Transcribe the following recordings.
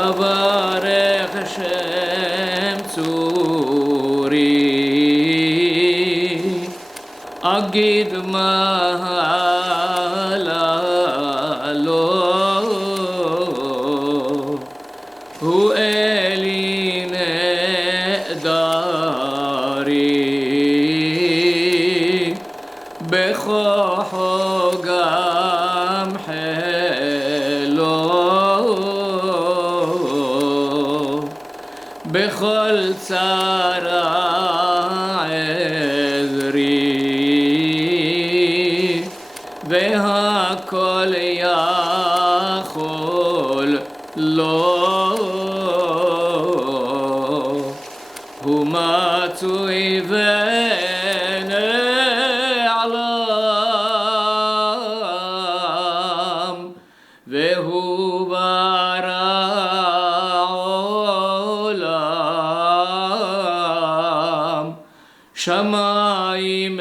אברך שם צורי אגיד מעלה לו הוא אלי נעדרי בכוחו גם חלו בכל צרה עזרי והכל יכול לו הוא מצוי ונעלם והוא ברא עולם שמיים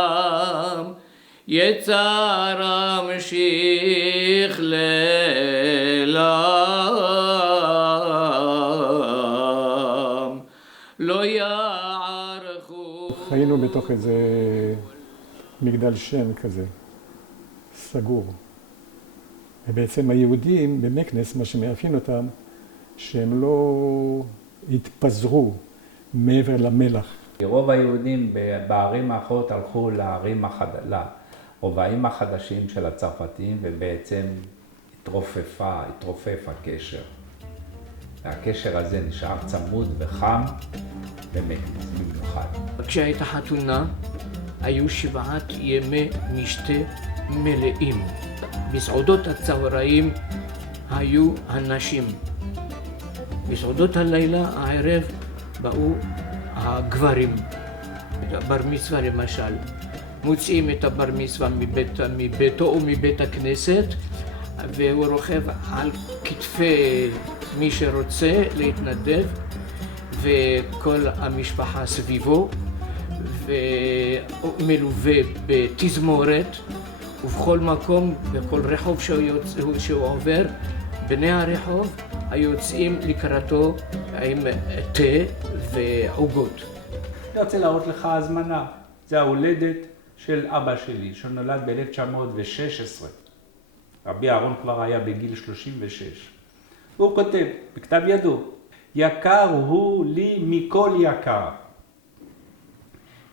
וחלם יצר המשיך לעולם לא יערכו. חיינו בתוך איזה מגדל שן כזה, סגור. ובעצם היהודים במקנס, מה שמאפיין אותם, שהם לא התפזרו מעבר למלח. רוב היהודים בערים האחרות הלכו לרובעים החדשים של הצרפתים, ובעצם התרופף הקשר. והקשר הזה נשאר צמוד וחם במקנס במיוחד. כשהייתה חתונה, היו 7 ימי משתה מלאים. בסעודות הצהריים היו הנשים. בסעודות הלילה, הערב, באו הגברים. בר מצווה למשל, מוציאים את הבר מצווה מביתו או מבית הכנסת, והוא רוכב על כתפי מי שרוצה להתנדב, וכל המשפחה סביבו, ומלווה בתזמורת, ובכל מקום, בכל רחוב שהוא עובר, בני הרחוב היוצאים לקראתו עם תה ועוגות. אני רוצה להראות לך הזמנה. זה ההולדת של אבא שלי, שנולד ב-1916. רבי אהרון כבר היה בגיל 36. והוא כותב, בכתב ידו, יקר הוא לי מכל יקר.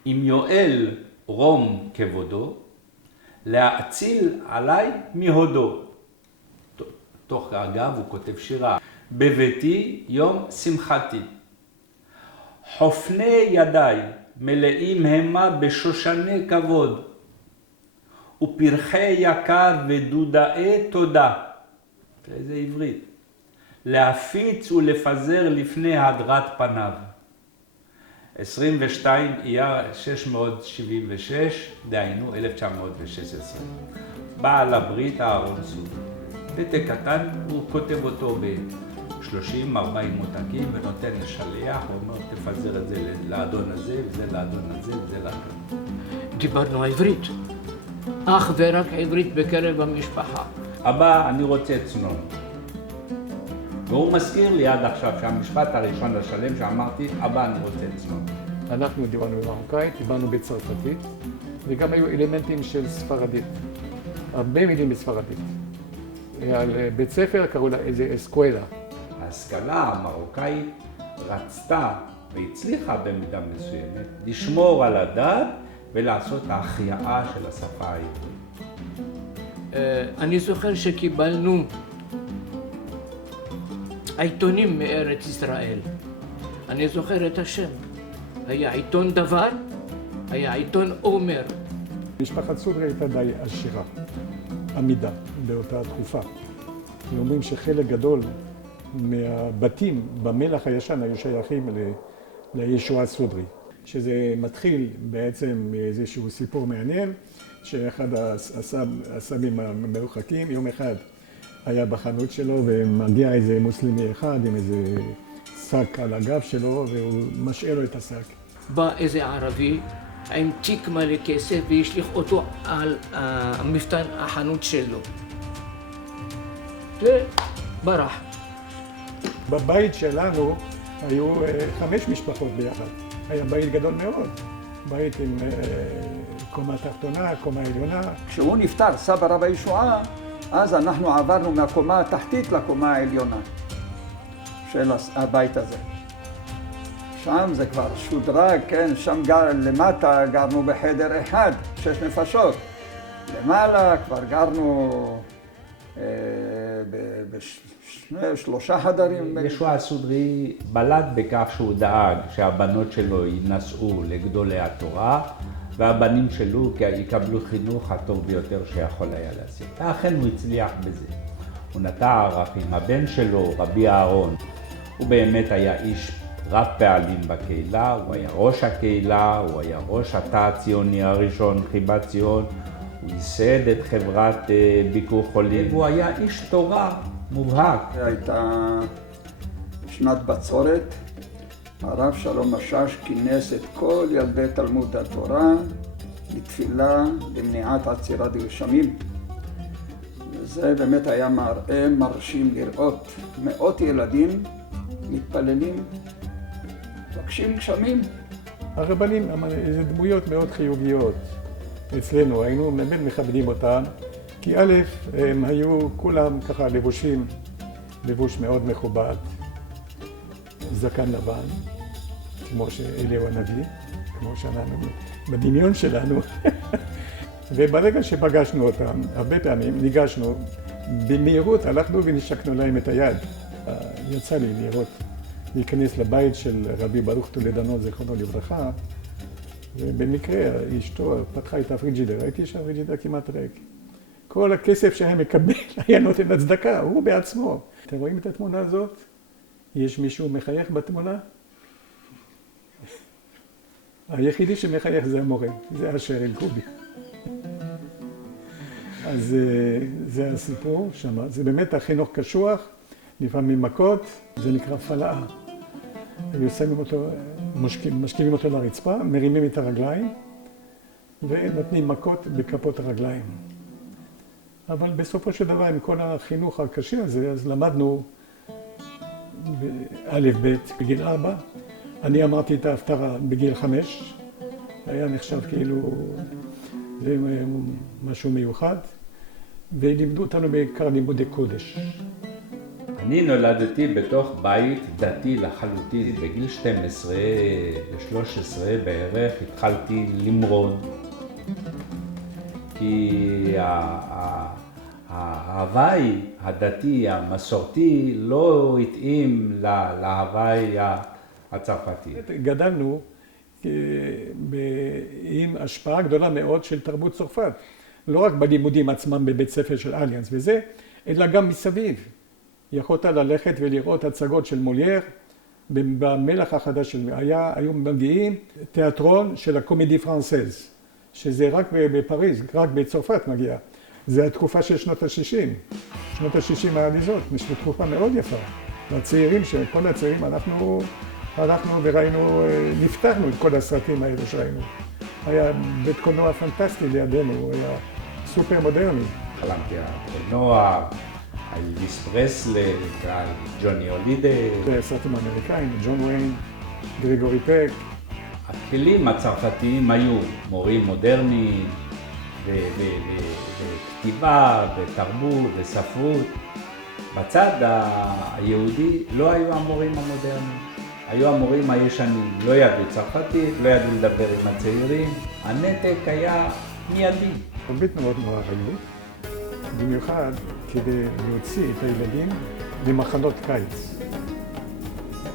אם יואל רום כבודו, להאציל עליי מהודו. תוך אגב הוא כותב שירה. בביתי יום שמחתי. חופני ידיי מלאים המה בשושני כבוד. ופרחי יקר ודודאי תודה. זה עברית. להפיץ ולפזר לפני הדרת פניו. 22 אייר 676, דהיינו 1916. בעל הברית אהרון סוד. פתק קטן, הוא כותב אותו ב-30-40 מותקים ונותן לשליח, הוא אומר תפזר את זה לאדון הזה וזה לאדון הזה וזה לאדון. דיברנו עברית, אך ורק עברית בקרב המשפחה. אבא, אני רוצה צנון. והוא מזכיר לי עד עכשיו שהמשפט הראשון לשלם שאמרתי, אבא, אני רוצה צנון. אנחנו דיברנו במרוקאית, דיברנו בצרפתית, וגם היו אלמנטים של ספרדית. הרבה מילים בספרדית. על בית ספר קראו לה איזה אסקואלה. ההשכלה המרוקאית רצתה והצליחה במידה מסוימת לשמור על הדת ולעשות ההחייאה של השפה העברית. אני זוכר שקיבלנו עיתונים מארץ ישראל. אני זוכר את השם. היה עיתון דבר, היה עיתון עומר. משפחת סודרי הייתה די עשירה, עמידה באותה תקופה. אומרים שחלק גדול מהבתים במלח הישן היו שייכים לישוע סודרי. שזה מתחיל בעצם מאיזשהו סיפור מעניין, שאחד הסבים המרוחקים, יום אחד היה בחנות שלו ומגיע איזה מוסלמי אחד עם איזה שק על הגב שלו והוא משאיר לו את השק. בא איזה ערבי עם תיק מלא כסף והשליך אותו על מפתן החנות שלו. וברח. בבית שלנו היו 5 משפחות ביחד. היה בית גדול מאוד. בית עם קומה תחתונה, קומה עליונה. כשהוא נפטר, סבא רב הישועה, אז אנחנו עברנו מהקומה התחתית לקומה העליונה של הבית הזה. שם זה כבר שודרג, כן, שם למטה גרנו בחדר אחד, 6 נפשות. למעלה כבר גרנו ב3 חדרים. ישוע הסודרי בלט בכך שהוא דאג שהבנות שלו ינסעו לגדולי התורה, והבנים שלו יקבלו חינוך הטוב ביותר שיכול היה להשיג. ואכן הוא הצליח בזה. הוא נטע ערכים. הבן שלו, רבי אהרון, הוא באמת היה איש רב פעלים בקהילה, הוא היה ראש הקהילה, הוא היה ראש התא הציוני הראשון, חיבת ציון, הוא ייסד את חברת ביקור חולים, והוא היה איש תורה מובהק. הייתה שנת בצורת, הרב שלום משאש כינס את כל ילדי תלמוד התורה לתפילה למניעת עצירת גשמים. וזה באמת היה מראה מרשים לראות מאות ילדים מתפללים, מבקשים גשמים. הרבנים זה דמויות מאוד חיוביות אצלנו, היינו באמת מכבדים אותם, כי א', הם היו כולם ככה לבושים, לבוש מאוד מכובד, זקן לבן, כמו שאליהו הנביא, כמו שאנחנו בדמיון שלנו. וברגע שפגשנו אותם, הרבה פעמים ניגשנו, במהירות הלכנו ונשקנו להם את היד. יצא לי לראות, להיכנס לבית של רבי ברוך טולדנו, זכרונו לברכה, ובמקרה אשתו פתחה את הפריג'ידר, ראיתי שהפריג'ידר כמעט ריק. כל הכסף שהיה מקבל היה נותן לצדקה, הוא בעצמו. אתם רואים את התמונה הזאת? יש מישהו מחייך בתמונה? היחידי שמחייך זה המורה, זה אשר אלקובי. אז זה הסיפור שם, זה באמת החינוך קשוח, לפעמים מכות, זה נקרא פלאה. שמים אותו, משכיבים אותו לרצפה, מרימים את הרגליים ונותנים מכות בכפות הרגליים. אבל בסופו של דבר, עם כל החינוך הקשה הזה, אז למדנו א' ב' בגיל 4. אני אמרתי את ההפטרה בגיל 5. היה נחשב כאילו זה משהו מיוחד. ולימדו אותנו בעיקר לימודי קודש. אני נולדתי בתוך בית דתי לחלוטין. בגיל 12 ו-13 בערך התחלתי למרוד. כי ההוואי הדתי, המסורתי, לא התאים להוואי הצרפתי. גדלנו עם השפעה גדולה מאוד של תרבות צרפת. לא רק בלימודים עצמם בבית ספר של אליאנס וזה, אלא גם מסביב. יכולת ללכת ולראות הצגות של מולייר במלך החדש של... היו מגיעים תיאטרון של הקומדי פרנסז, שזה רק בפריז, רק בצרפת מגיע. זה התקופה של שנות ה-60. שנות ה-60 העליזות, זו תקופה מאוד יפה. והצעירים, כל הצעירים, אנחנו הלכנו וראינו, נפתחנו את כל הסרטים האלה שראינו. היה בית קולנוע פנטסטי לידינו, היה סופר מודרני. חלמתי על קולנוע, על אילביס פרסלי, על ג'וני הולידי. סרטים אמריקאים, ג'ון ויין, גריגורי פק. הכלים הצרפתיים היו מורים מודרניים, וכתיבה, ותרבות, וספרות. בצד היהודי לא היו המורים המודרניים, היו המורים הישנים. לא ידעו צרפתית, לא ידעו לדבר עם הצעירים. הנתק היה מיידי. הרבה תנועות נורא היו, במיוחד כדי להוציא את הילדים למחנות קיץ.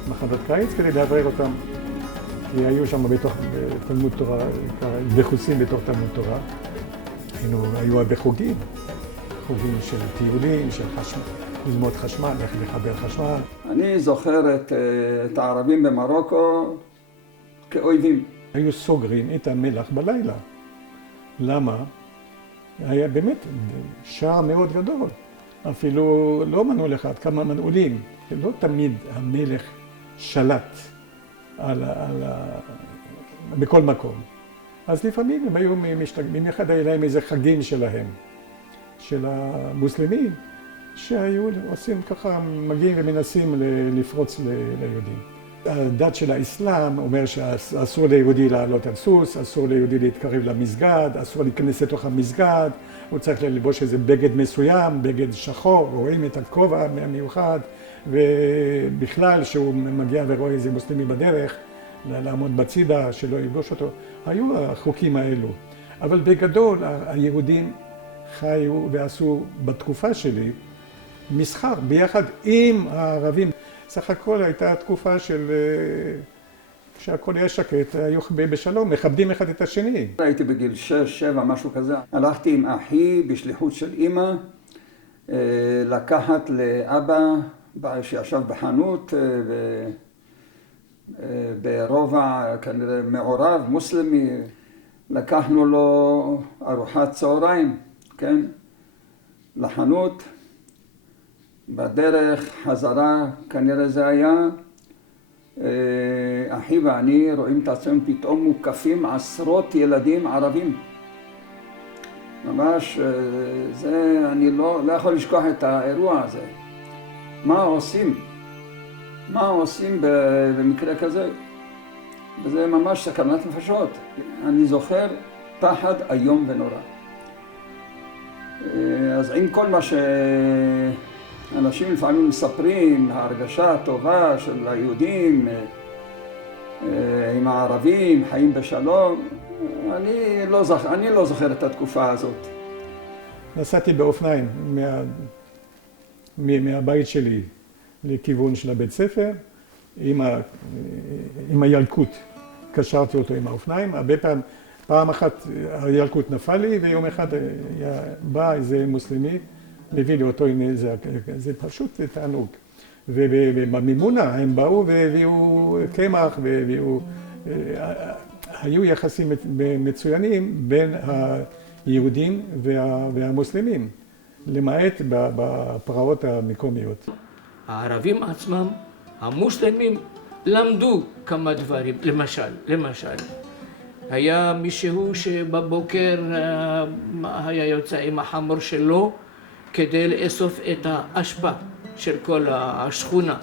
מחנות קיץ כדי להברר אותם, כי היו שם בתוך תלמוד תורה, בחוסים בתוך תלמוד תורה. היו בחוגים, חוגים של טיולים, של חשמל, ללמוד חשמל, איך לחבר חשמל. אני זוכר את הערבים במרוקו כאויבים. היו סוגרים את המלח בלילה. למה? היה באמת שער מאוד גדול. אפילו לא מנעו לך עד כמה מנעולים. לא תמיד המלך שלט בכל מקום. אז לפעמים הם היו במיוחד היה להם איזה חגים שלהם, של המוסלמים, שהיו עושים ככה, מגיעים ומנסים לפרוץ ליהודים. הדת של האסלאם אומר שאסור ליהודי לעלות על סוס, אסור ליהודי להתקרב למסגד, אסור להיכנס לתוך המסגד, הוא צריך ללבוש איזה בגד מסוים, בגד שחור, רואים את הכובע המיוחד, ובכלל שהוא מגיע ורואה איזה מוסלמי בדרך, לעמוד בצידה, שלא יפגוש אותו. היו החוקים האלו. אבל בגדול היהודים חיו ועשו בתקופה שלי מסחר ביחד עם הערבים. סך הכל הייתה תקופה של שהכל היה שקט, היו בשלום, מכבדים אחד את השני. הייתי בגיל 6, 7, משהו כזה. הלכתי עם אחי בשליחות של אמא, לקחת לאבא שישב בחנות ברובע כנראה מעורב, מוסלמי, לקחנו לו ארוחת צהריים, כן, לחנות. בדרך חזרה, כנראה זה היה, אחי ואני רואים את עצמם פתאום מוקפים עשרות ילדים ערבים. ממש, זה, אני לא יכול לשכוח את האירוע הזה. מה עושים? מה עושים במקרה כזה? וזה ממש סכנת נפשות. אני זוכר פחד איום ונורא. אז עם כל מה שאנשים לפעמים מספרים, ההרגשה הטובה של היהודים עם הערבים, חיים בשלום, אני לא זוכר את התקופה הזאת. נסעתי באופניים מהבית שלי לכיוון של הבית ספר, עם הילקוט, קשרתי אותו עם האופניים. הרבה פעם אחת הילקוט נפל לי, ויום אחד בא איזה מוסלמי, מביא לי אותו עם זה פשוט תענוג. ובמימונה הם באו והביאו קמח, היו יחסים מצוינים בין היהודים והמוסלמים, למעט בפרעות המקומיות. הערבים עצמם, המוסלמים, למדו כמה דברים. למשל, היה מישהו שבבוקר היה יוצא עם החמור שלו כדי לאסוף את האשפה של כל השכונה.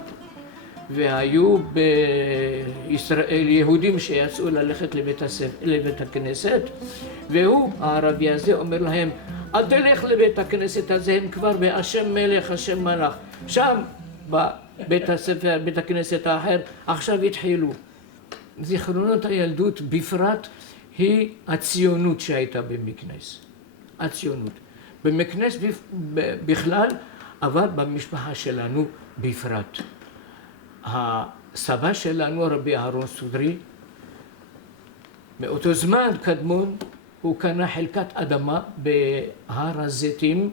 והיו בישראל יהודים שיצאו ללכת לבית הכנסת, והוא, הערבי הזה, אומר להם, אל תלך לבית הכנסת הזה, הם כבר בהשם מלך, השם מלך. שם, בבית הספר, בית הכנסת האחר, עכשיו התחילו. זיכרונות הילדות בפרט היא הציונות שהייתה במקנס. הציונות. במקנס בכלל, אבל במשפחה שלנו בפרט. הסבא שלנו, רבי אהרון סודרי, מאותו זמן קדמון, הוא קנה חלקת אדמה בהר הזיתים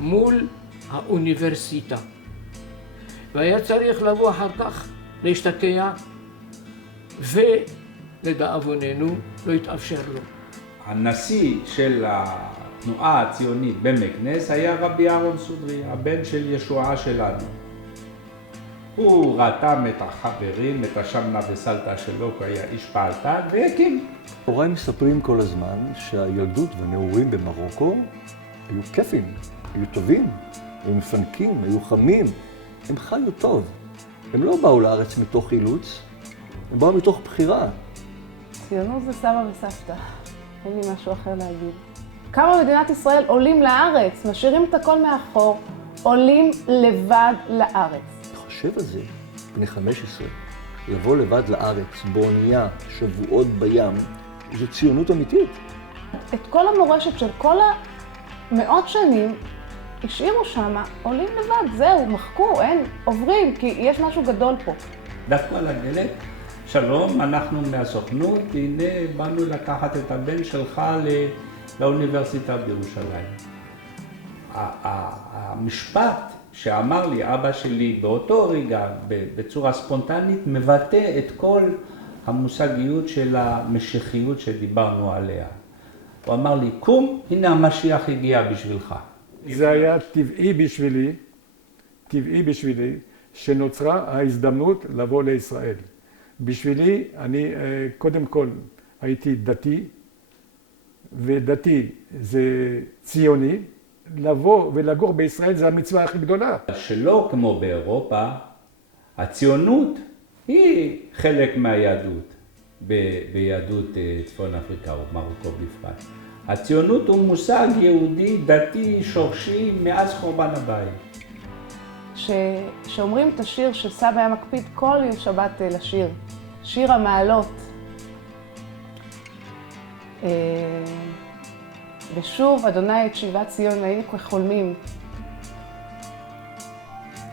מול האוניברסיטה. והיה צריך לבוא אחר כך להשתקע, ולדאבוננו לא התאפשר לו. הנשיא של התנועה הציונית במקנס היה רבי אהרון סודרי, הבן של ישועה שלנו. הוא רתם את החברים, את השמנה וסלטה שלו, כי היה איש פעלתן, והקים. הוריי מספרים כל הזמן שהילדות והנעורים במרוקו היו כיפים, היו טובים, היו מפנקים, היו חמים, הם חיו טוב. הם לא באו לארץ מתוך אילוץ, הם באו מתוך בחירה. ציונות זה סבא וסבתא, אין לי משהו אחר להגיד. כמה מדינת ישראל עולים לארץ, משאירים את הכל מאחור, עולים לבד לארץ. חושב על זה, בני 15, לבוא לבד לארץ, באונייה, שבועות בים, זו ציונות אמיתית. את כל המורשת של כל המאות שנים השאירו שם, עולים לבד, זהו, מחקו, אין, עוברים, כי יש משהו גדול פה. דפקו על הדלת, שלום, אנחנו מהסוכנות, הנה באנו לקחת את הבן שלך לאוניברסיטה בירושלים. המשפט שאמר לי אבא שלי באותו רגע, בצורה ספונטנית, מבטא את כל המושגיות של המשיחיות שדיברנו עליה. הוא אמר לי, קום, הנה המשיח הגיע בשבילך. זה היה טבעי בשבילי, שנוצרה ההזדמנות לבוא לישראל. בשבילי, אני קודם כל הייתי דתי, ודתי זה ציוני, לבוא ולגור בישראל זה המצווה הכי גדולה. שלא כמו באירופה, הציונות היא חלק מהיהדות, ביהדות צפון אפריקה או מרוקו בפרט. הציונות הוא מושג יהודי, דתי, שורשי, מאז חורבן הבית. שאומרים את השיר שסבא היה מקפיד כל יום שבת לשיר, שיר המעלות. ושוב, אדוני את שיבת ציון, היינו כחולמים.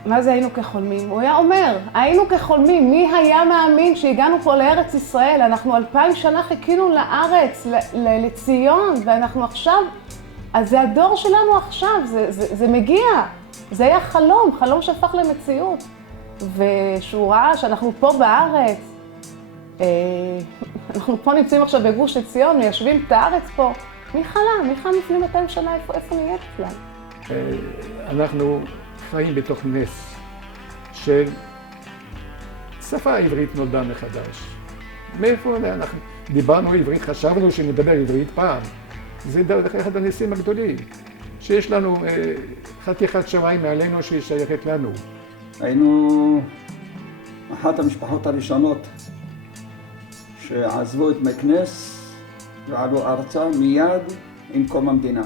מה זה היינו כחולמים? הוא היה אומר, היינו כחולמים. מי היה מאמין שהגענו פה לארץ ישראל? אנחנו 2000 שנה חיכינו לארץ, לציון, ואנחנו עכשיו, אז זה הדור שלנו עכשיו, זה מגיע. זה היה חלום, חלום שהפך למציאות. ושהוא ראה שאנחנו פה בארץ, אנחנו פה נמצאים עכשיו בגוש עציון, מיישבים את הארץ פה. מי חלם לפני 200 שנה, איפה נהיה בכלל? אנחנו חיים בתוך נס של שפה העברית נולדה מחדש. מאיפה אנחנו דיברנו עברית, חשבנו שנדבר עברית פעם. זה דרך אחד הניסים הגדולים, שיש לנו חתיכת שמיים מעלינו שהיא שייכת לנו. היינו אחת המשפחות הראשונות שעזבו את מקנס ועלו ארצה מיד עם קום המדינה.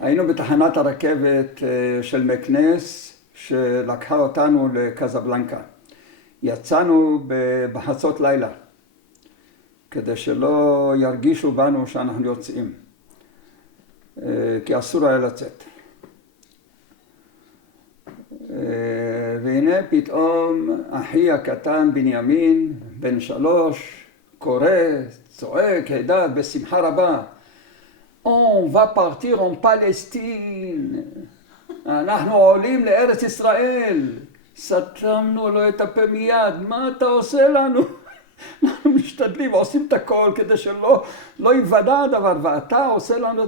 היינו בתחנת הרכבת של מקנס שלקחה אותנו לקזבלנקה. יצאנו בחצות לילה כדי שלא ירגישו בנו שאנחנו יוצאים, כי אסור היה לצאת. והנה פתאום אחי הקטן בנימין, בן 3, קורא, צועק, הידד, בשמחה רבה. On va partir en Palestine. אנחנו עולים לארץ ישראל. סתמנו לו את הפה מיד. מה אתה עושה לנו? אנחנו משתדלים ועושים את הכל כדי שלא ייוודע הדבר, ואתה עושה לנו...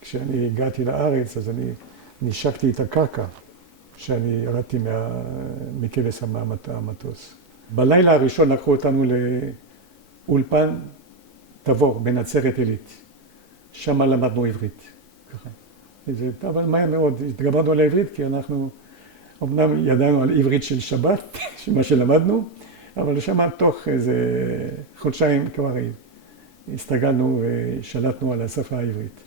כשאני הגעתי לארץ, אז אני נשקתי את הקרקע שאני ירדתי מכבש המטוס. בלילה הראשון לקחו אותנו לאולפן תבור בנצרת עילית. שם למדנו עברית. אבל מהר מאוד התגברנו על העברית, כי אנחנו אמנם ידענו על עברית של שבת, מה שלמדנו, אבל שם תוך איזה חודשיים כבר הסתגלנו ושלטנו על השפה העברית.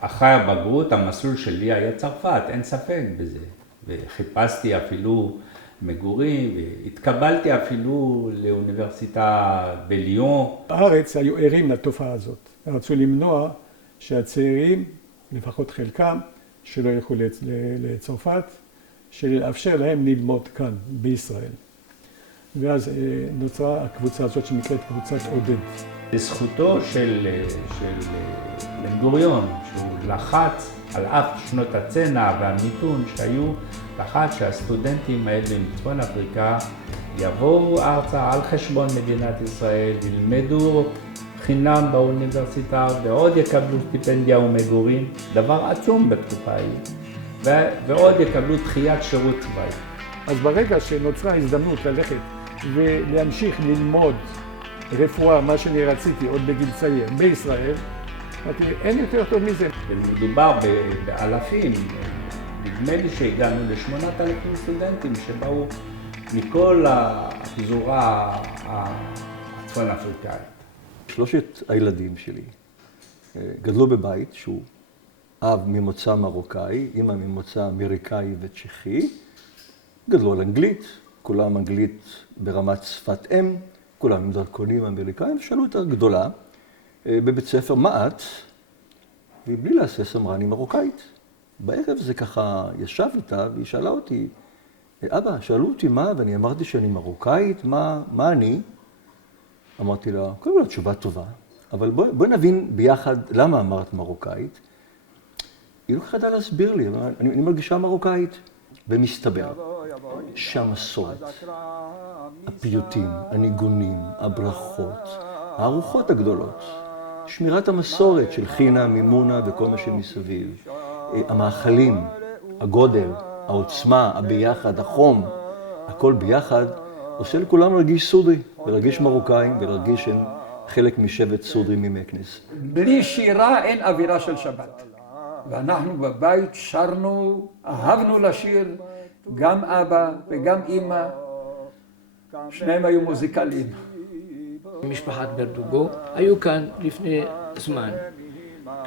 אחרי הבגרות, המסלול שלי היה צרפת, אין ספק בזה. וחיפשתי אפילו מגורים, והתקבלתי אפילו לאוניברסיטה בליון. בארץ היו ערים לתופעה הזאת. רצו למנוע שהצעירים, לפחות חלקם, שלא ילכו לצרפת, שלאפשר להם ללמוד כאן, בישראל. ואז נוצרה הקבוצה הזאת שנקראת קבוצת עודד. בזכותו של בן גוריון, שהוא לחץ על אף שנות הצנע והמיתון שהיו, לחץ שהסטודנטים האלה מצפון אפריקה יבואו ארצה על חשבון מדינת ישראל, ילמדו חינם באוניברסיטה ועוד יקבלו סטיפנדיה ומגורים, דבר עצום בתקופה ההיא, ועוד יקבלו דחיית שירות צבאי. אז ברגע שנוצרה הזדמנות ללכת ולהמשיך ללמוד רפואה, מה שאני רציתי עוד בגיל צעיר, בישראל, אמרתי, אין יותר טוב מזה. מדובר באלפים, נדמה לי שהגענו ל8,000 סטודנטים שבאו מכל הפזורה הצפון אפריקאית. 3 הילדים שלי גדלו בבית שהוא אב ממוצא מרוקאי, אמא ממוצא אמריקאי וצ'כי, גדלו על אנגלית, כולם אנגלית ברמת שפת אם, כולם עם דרכונים אמריקאים, ושאלו אותה גדולה בבית ספר מעט, ובלי להסס אמרה, אני מרוקאית. בערב זה ככה ישב איתה, והיא שאלה אותי, אבא, שאלו אותי מה, ואני אמרתי שאני מרוקאית, מה אני? אמרתי לה, קודם כל התשובה טובה, אבל בואי נבין ביחד למה אמרת מרוקאית. היא לא ידעה להסביר לי, אני מרגישה מרוקאית, ומסתבר שהמסורת, הפיוטים, הניגונים, הברכות, הארוחות הגדולות, שמירת המסורת של חינה, מימונה וכל מה שמסביב, המאכלים, הגודל, העוצמה, הביחד, החום, הכל ביחד, עושה לכולם להרגיש סודרי, ולהרגיש מרוקאים, ולהרגיש שהם חלק משבט סודרי ממקנס. בלי שירה אין אווירה של שבת. ואנחנו בבית שרנו, אהבנו לשיר, גם אבא וגם אמא, שניהם היו מוזיקליים. משפחת ברדוגו היו כאן לפני זמן.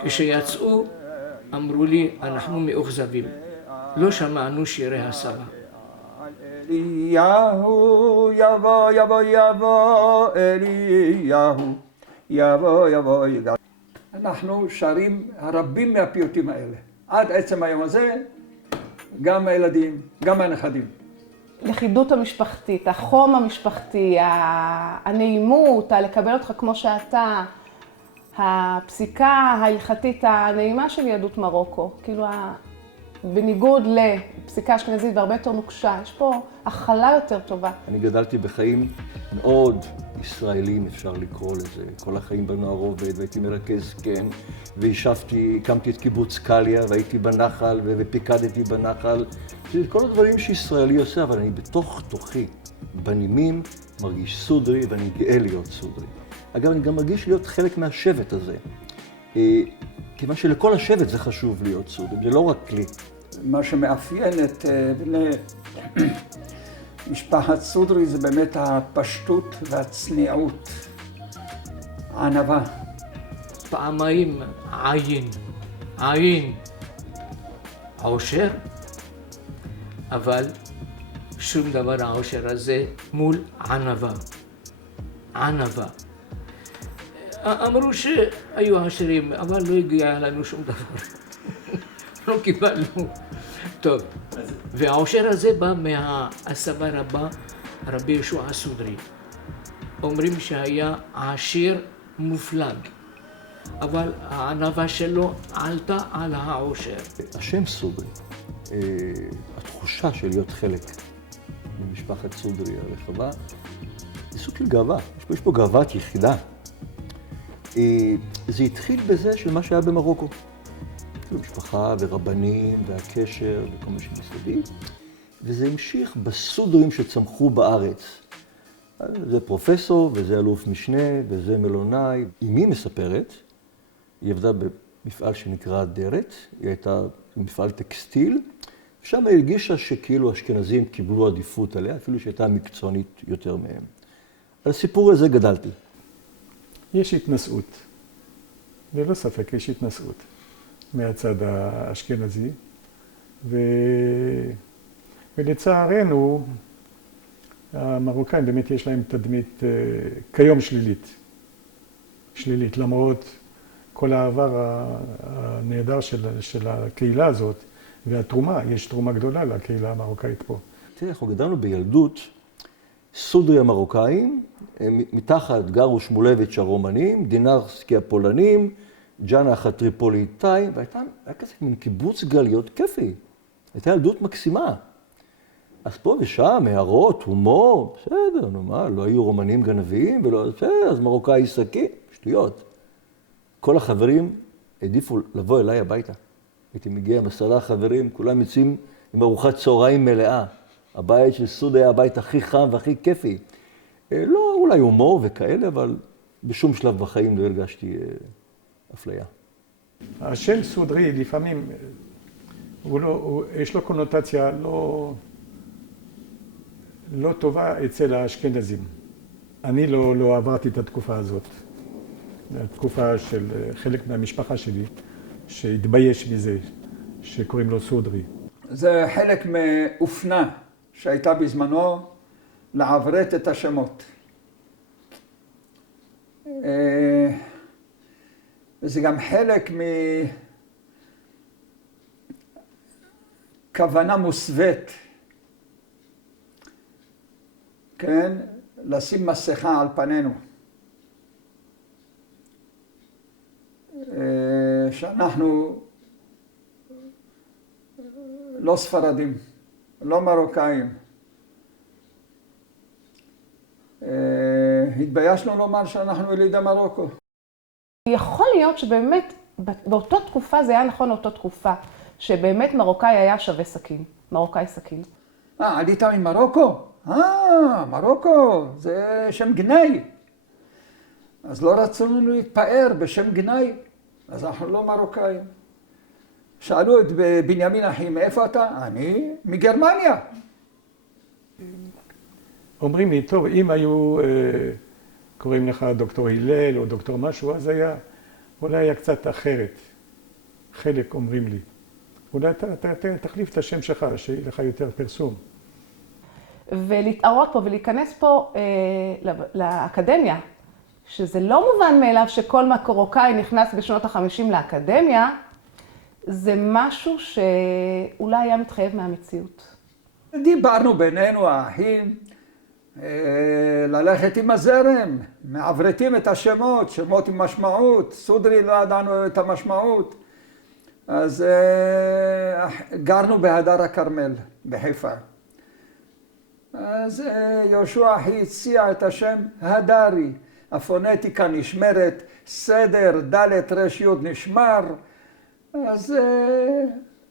כשיצאו אמרו לי, אנחנו מאוכזבים, לא שמענו שירי הסבא. אליהו יבוא יבוא יבוא אליהו יבוא יבוא יבוא. אנחנו שרים הרבים מהפיוטים האלה. עד עצם היום הזה, גם הילדים, גם הנכדים. לכידות המשפחתית, החום המשפחתי, הנעימות, לקבל אותך כמו שאתה, הפסיקה ההלכתית הנעימה של יהדות מרוקו, כאילו בניגוד לפסיקה אשכנזית והרבה יותר נוקשה, יש פה הכלה יותר טובה. אני גדלתי בחיים מאוד ישראלים, אפשר לקרוא לזה. כל החיים בנוער עובד, והייתי מרכז כן, הקמתי את קיבוץ קליה, והייתי בנחל, ופיקדתי בנחל. כל הדברים שישראלי עושה, אבל אני בתוך תוכי, בנימים, מרגיש סודרי, ואני גאה להיות סודרי. אגב, אני גם מרגיש להיות חלק מהשבט הזה. כיוון שלכל השבט זה חשוב להיות סודרי, זה לא רק לי. מה שמאפיין את בני משפחת סודרי זה באמת הפשטות והצניעות, הענווה. פעמיים עין, עושר, אבל שום דבר העושר הזה מול ענווה. אמרו שהיו עשירים, אבל לא הגיע לנו שום דבר. לא קיבלנו. טוב, והעושר הזה בא מהסבא רבא, רבי ישוע הסודרי. אומרים שהיה עשיר מופלג, אבל הענווה שלו עלתה על העושר. השם סודרי, התחושה של להיות חלק ממשפחת סודרי הרחבה, זה סוג של גאווה, יש פה גאוות יחידה. זה התחיל בזה של מה שהיה במרוקו. משפחה ורבנים והקשר וכל מה שמסביב, וזה המשיך בסודרים שצמחו בארץ. זה פרופסור, וזה אלוף משנה, וזה מלונאי. אמי מספרת, היא עבדה במפעל שנקרא דרת, היא הייתה במפעל טקסטיל, ושם היא הרגישה שכאילו אשכנזים קיבלו עדיפות עליה, אפילו שהייתה מקצוענית יותר מהם. על הסיפור הזה גדלתי. יש התנשאות, ללא ספק יש התנשאות מהצד האשכנזי, ולצערנו המרוקאים באמת יש להם תדמית כיום שלילית, למרות כל העבר הנהדר של הקהילה הזאת והתרומה, יש תרומה גדולה לקהילה המרוקאית פה. תראה, אנחנו גדלנו בילדות, סודרי המרוקאים, מתחת גרו שמולביץ' הרומנים, דינרסקי הפולנים, ג'אנח הטריפוליטאי, והיה כזה מין קיבוץ גליות כיפי. הייתה ילדות מקסימה. אז פה ושם, הערות, הומור, בסדר, נו מה, לא היו רומנים גנביים, ולא, בסדר, אז מרוקאי סכין, שטויות. כל החברים העדיפו לבוא אליי הביתה. הייתי מגיע עם 10 חברים, כולם יוצאים עם ארוחת צהריים מלאה. הבית של סוד היה הבית הכי חם והכי כיפי. לא אולי הומור וכאלה, אבל בשום שלב בחיים לא הרגשתי אפליה. השם סודרי לפעמים, יש לו קונוטציה לא טובה אצל האשכנזים. אני לא עברתי את התקופה הזאת. התקופה של חלק מהמשפחה שלי, שהתבייש מזה, שקוראים לו סודרי. זה חלק מאופנה שהייתה בזמנו לעברת את השמות. וזה גם חלק מכוונה מוסווית, כן? לשים מסכה על פנינו. שאנחנו לא ספרדים, לא מרוקאים. התביישנו לומר שאנחנו ילידי מרוקו. יכול להיות שבאמת באותה תקופה, זה היה נכון לאותה תקופה, שבאמת מרוקאי היה שווה סכין, מרוקאי סכין. עלית ממרוקו? מרוקו, זה שם גנאי. אז לא רצינו להתפאר בשם גנאי, אז אנחנו לא מרוקאים. שאלו את בנימין אחי, מאיפה אתה? אני מגרמניה. אומרים לי, טוב, אם היו קוראים לך דוקטור הלל או דוקטור משהו, אז אולי היה קצת אחרת. חלק אומרים לי. אולי תחליף את השם שלך, שיהיה לך יותר פרסום. ולהתערות פה ולהיכנס פה לאקדמיה, שזה לא מובן מאליו שכל מרוקאי נכנס בשנות ה-50 לאקדמיה, זה משהו שאולי היה מתחייב מהמציאות. דיברנו בינינו, האחים, ללכת עם הזרם, מעברתים את השמות, שמות עם משמעות, סודרי לא ידענו את המשמעות. אז גרנו בהדר הכרמל, בחיפה. אז יהושע אחי הציע את השם הדרי, הפונטיקה נשמרת, סדר ד' ר' י' נשמר, אז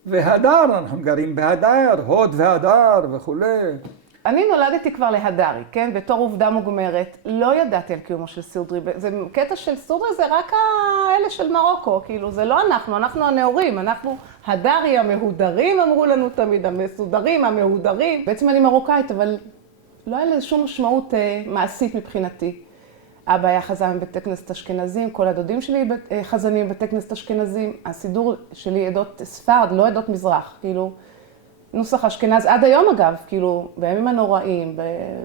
והדר, אנחנו גרים בהדר, הוד והדר וכולי. אני נולדתי כבר להדרי, כן? בתור עובדה מוגמרת, לא ידעתי על קיומו של סודרי. זה קטע של סודרי, זה רק האלה של מרוקו, כאילו, זה לא אנחנו הנאורים, אנחנו הדרי המהודרים, אמרו לנו תמיד, המסודרים, המהודרים. בעצם אני מרוקאית, אבל לא היה לזה שום משמעות מעשית מבחינתי. אבא היה חזן בבתי כנסת אשכנזים, כל הדודים שלי חזנים בבתי כנסת אשכנזים, הסידור שלי עדות ספרד, לא עדות מזרח, כאילו, נוסח אשכנז, עד היום אגב, כאילו, בימים הנוראים,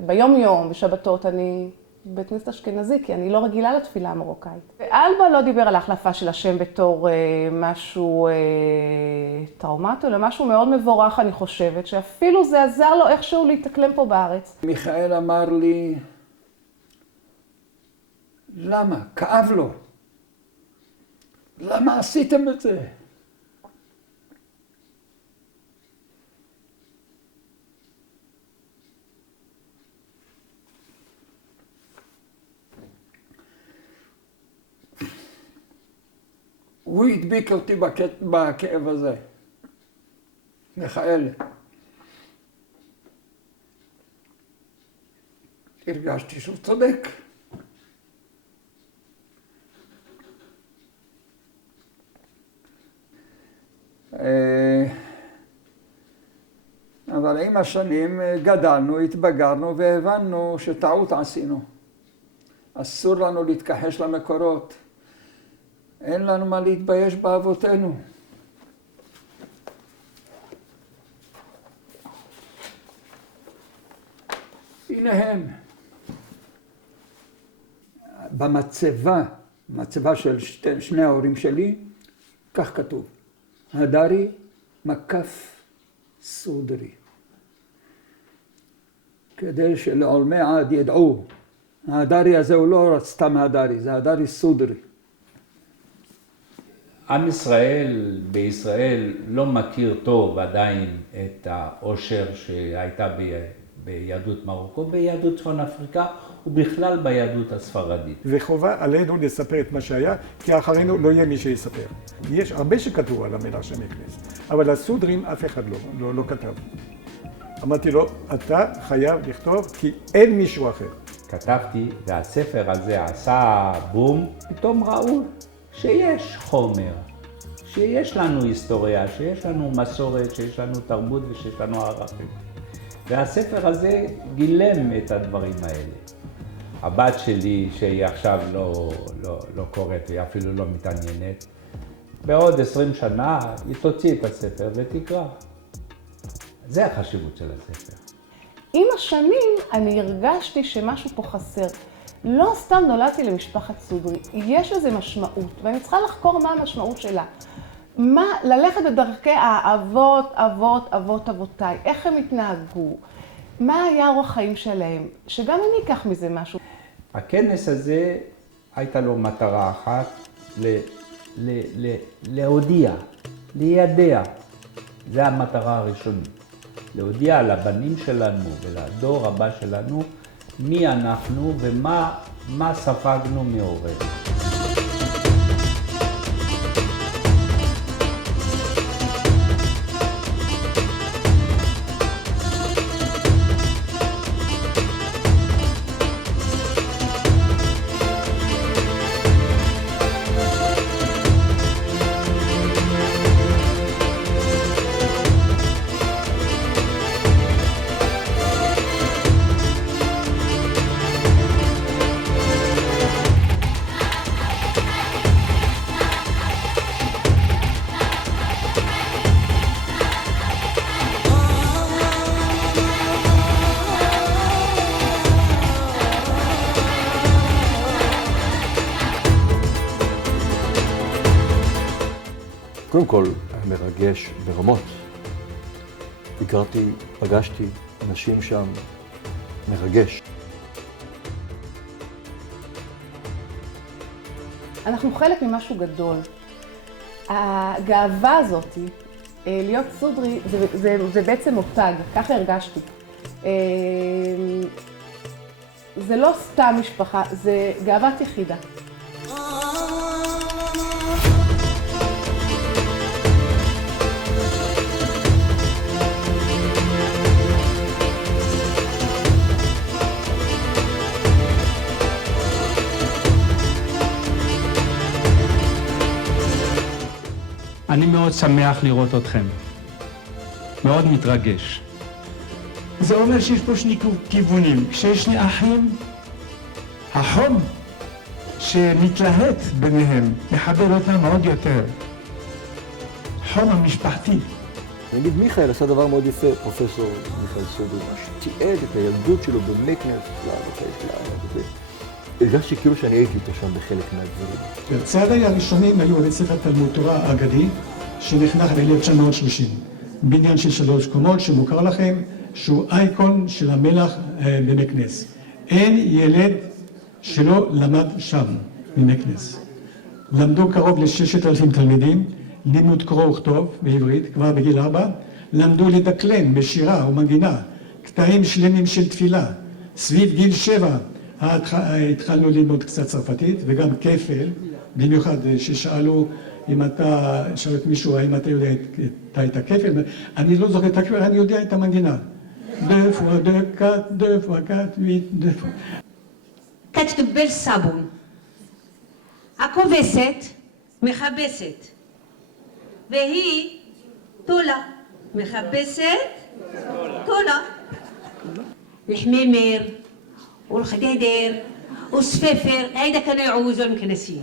ביום יום, בשבתות, אני בבית כנסת אשכנזי, כי אני לא רגילה לתפילה המרוקאית. אלבה לא דיבר על ההחלפה של השם בתור משהו טראומטי, אלא משהו מאוד מבורך, אני חושבת, שאפילו זה עזר לו איכשהו להתאקלם פה בארץ. מיכאל אמר לי, למה? כאב לו. למה עשיתם את זה? הוא הדביק אותי בכאב הזה. מיכאל. הרגשתי שהוא צודק. אבל עם השנים גדלנו, התבגרנו והבנו שטעות עשינו. אסור לנו להתכחש למקורות. אין לנו מה להתבייש באבותינו. הנה הם. במצבה של שני ההורים שלי, כך כתוב. הדרי מקף סודרי. כדי שלעולמי עד ידעו, הדרי הזה הוא לא סתם הדרי, זה הדרי סודרי. עם ישראל בישראל לא מכיר טוב עדיין את העושר שהייתה ביהדות מרוקו, ביהדות צפון אפריקה ובכלל ביהדות הספרדית. וחובה עלינו לספר את מה שהיה, כי אחרינו לא יהיה מי שיספר. יש הרבה שכתבו על המלך של מקנס, אבל הסודרים אף אחד לא כתב. אמרתי לו, אתה חייב לכתוב כי אין מישהו אחר. כתבתי, והספר הזה עשה בום, פתאום ראו שיש חומר, שיש לנו היסטוריה, שיש לנו מסורת, שיש לנו תרבות ושיש לנו ערכים. והספר הזה גילם את הדברים האלה. הבת שלי, שהיא עכשיו לא קוראת, היא אפילו לא מתעניינת, בעוד 20 שנה היא תוציא את הספר ותקרא. זה החשיבות של הספר. עם השנים אני הרגשתי שמשהו פה חסר. לא סתם נולדתי למשפחת סודרי, יש לזה משמעות, ואני צריכה לחקור מה המשמעות שלה. ללכת בדרכי האבות, אבותיי, איך הם התנהגו, מה היה אורח החיים שלהם, שגם אני אקח מזה משהו. הכנס הזה הייתה לו מטרה אחת, להודיע, לידע. זו המטרה הראשונית. להודיע לבנים שלנו ולדור הבא שלנו מי אנחנו ומה ספגנו מהורינו. קודם כל, היה מרגש ברמות. הכרתי, פגשתי אנשים שם, מרגש. אנחנו חלק ממשהו גדול. הגאווה הזאת, להיות סודרי, זה בעצם מותג, ככה הרגשתי. זה לא סתם משפחה, זה גאוות יחידה. אני מאוד שמח לראות אתכם. מאוד מתרגש. זה אומר שיש פה שני כיוונים. כשיש שני אחים, החום שמתלהט ביניהם מחבר אותם עוד יותר. חום המשפחתי. נגיד מיכאל עשה דבר מאוד יפה, פרופסור מיכאל סודרי, שתיעד את הילדות שלו במקנס, הרגשתי כאילו שאני הייתי איתו שם בחלק מהדברים. צעדיי הראשונים היו בבית ספר תלמוד תורה אגדי, שנחנך ב-1930. בניין של 3 קומות שמוכר לכם, שהוא אייקון של המלך במקנס. אין ילד שלא למד שם במקנס. למדו קרוב ל-6,000 תלמידים, לימוד קרוא וכתוב בעברית, כבר בגיל 4, למדו לדקלם בשירה ומנגינה, קטעים שלמים של תפילה. סביב גיל 7 התחלנו ללמוד קצת צרפתית וגם כפל, במיוחד ששאלו אם אתה, שאלו את מישהו האם אתה יודע את הכפל, אני לא זוכר את הכפל, אני יודע את המנגינה. 2 fois 2, 4, 2 fois 4, 8, 2 fois. תקבל סבון. הכובסת מכבסת. והיא תולה. מכבסת תולה. לחממר, ולחדדר, וספפר, עידה כאן יעוזו מכנסים.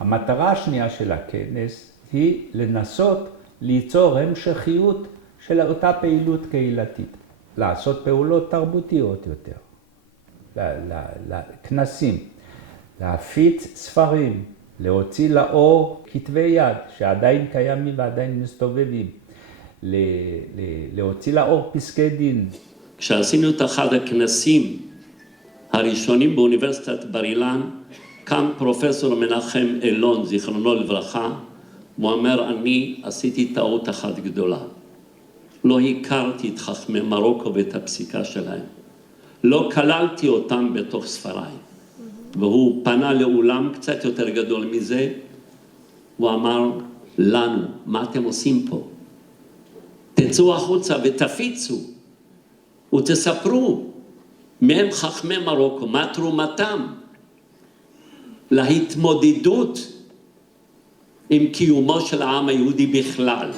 המטרה השנייה של הכנס היא לנסות ליצור המשכיות של אותה פעילות קהילתית, לעשות פעולות תרבותיות יותר, כנסים, להפיץ ספרים, להוציא לאור כתבי יד שעדיין קיימים ועדיין מסתובבים, להוציא לאור פסקי דין. כשעשינו את אחד הכנסים הראשונים באוניברסיטת בר אילן, קם פרופסור מנחם אילון, זיכרונו לברכה, הוא אומר, אני עשיתי טעות אחת גדולה. לא הכרתי את חכמי מרוקו ואת הפסיקה שלהם. לא כללתי אותם בתוך ספריי. והוא פנה לאולם קצת יותר גדול מזה, הוא אמר לנו, מה אתם עושים פה? תצאו החוצה ותפיצו, ותספרו מהם חכמי מרוקו, מה תרומתם להתמודדות עם קיומו של העם היהודי בכלל.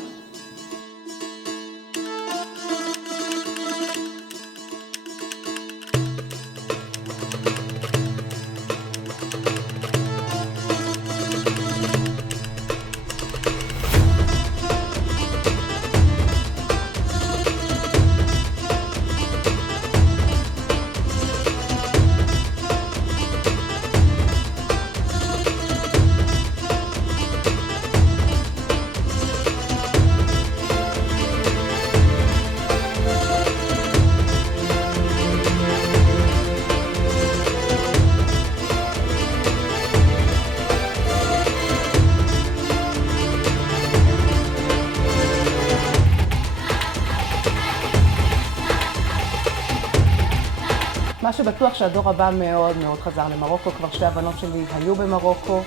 מה שבטוח שהדור הבא מאוד מאוד חזר למרוקו, כבר 2 הבנות שלי היו במרוקו,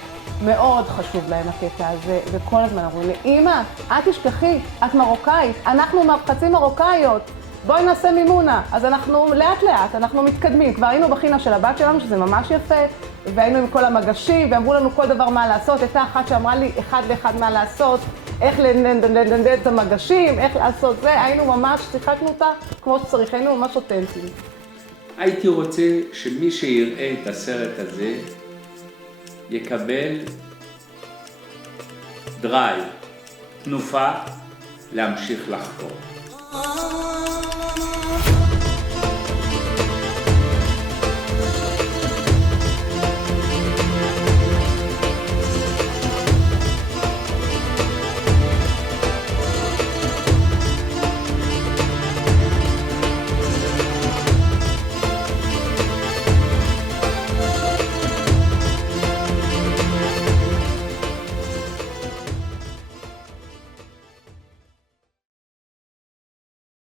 מאוד חשוב להם הקטע הזה, וכל הזמן אמרו לי, אמא, אל תשכחי, את מרוקאית, אנחנו חצי מרוקאיות, בואי נעשה מימונה. אז אנחנו לאט לאט, אנחנו מתקדמים, כבר היינו בחינה של הבת שלנו, שזה ממש יפה, והיינו עם כל המגשים, ואמרו לנו כל דבר מה לעשות, הייתה אחת שאמרה לי 1 לאחד מה לעשות, איך לנדנד את המגשים, איך לעשות זה, היינו ממש, שיחקנו אותה כמו שצריך, היינו ממש אותנטיים. הייתי רוצה שמי שיראה את הסרט הזה יקבל דרייב, תנופה להמשיך לחקור.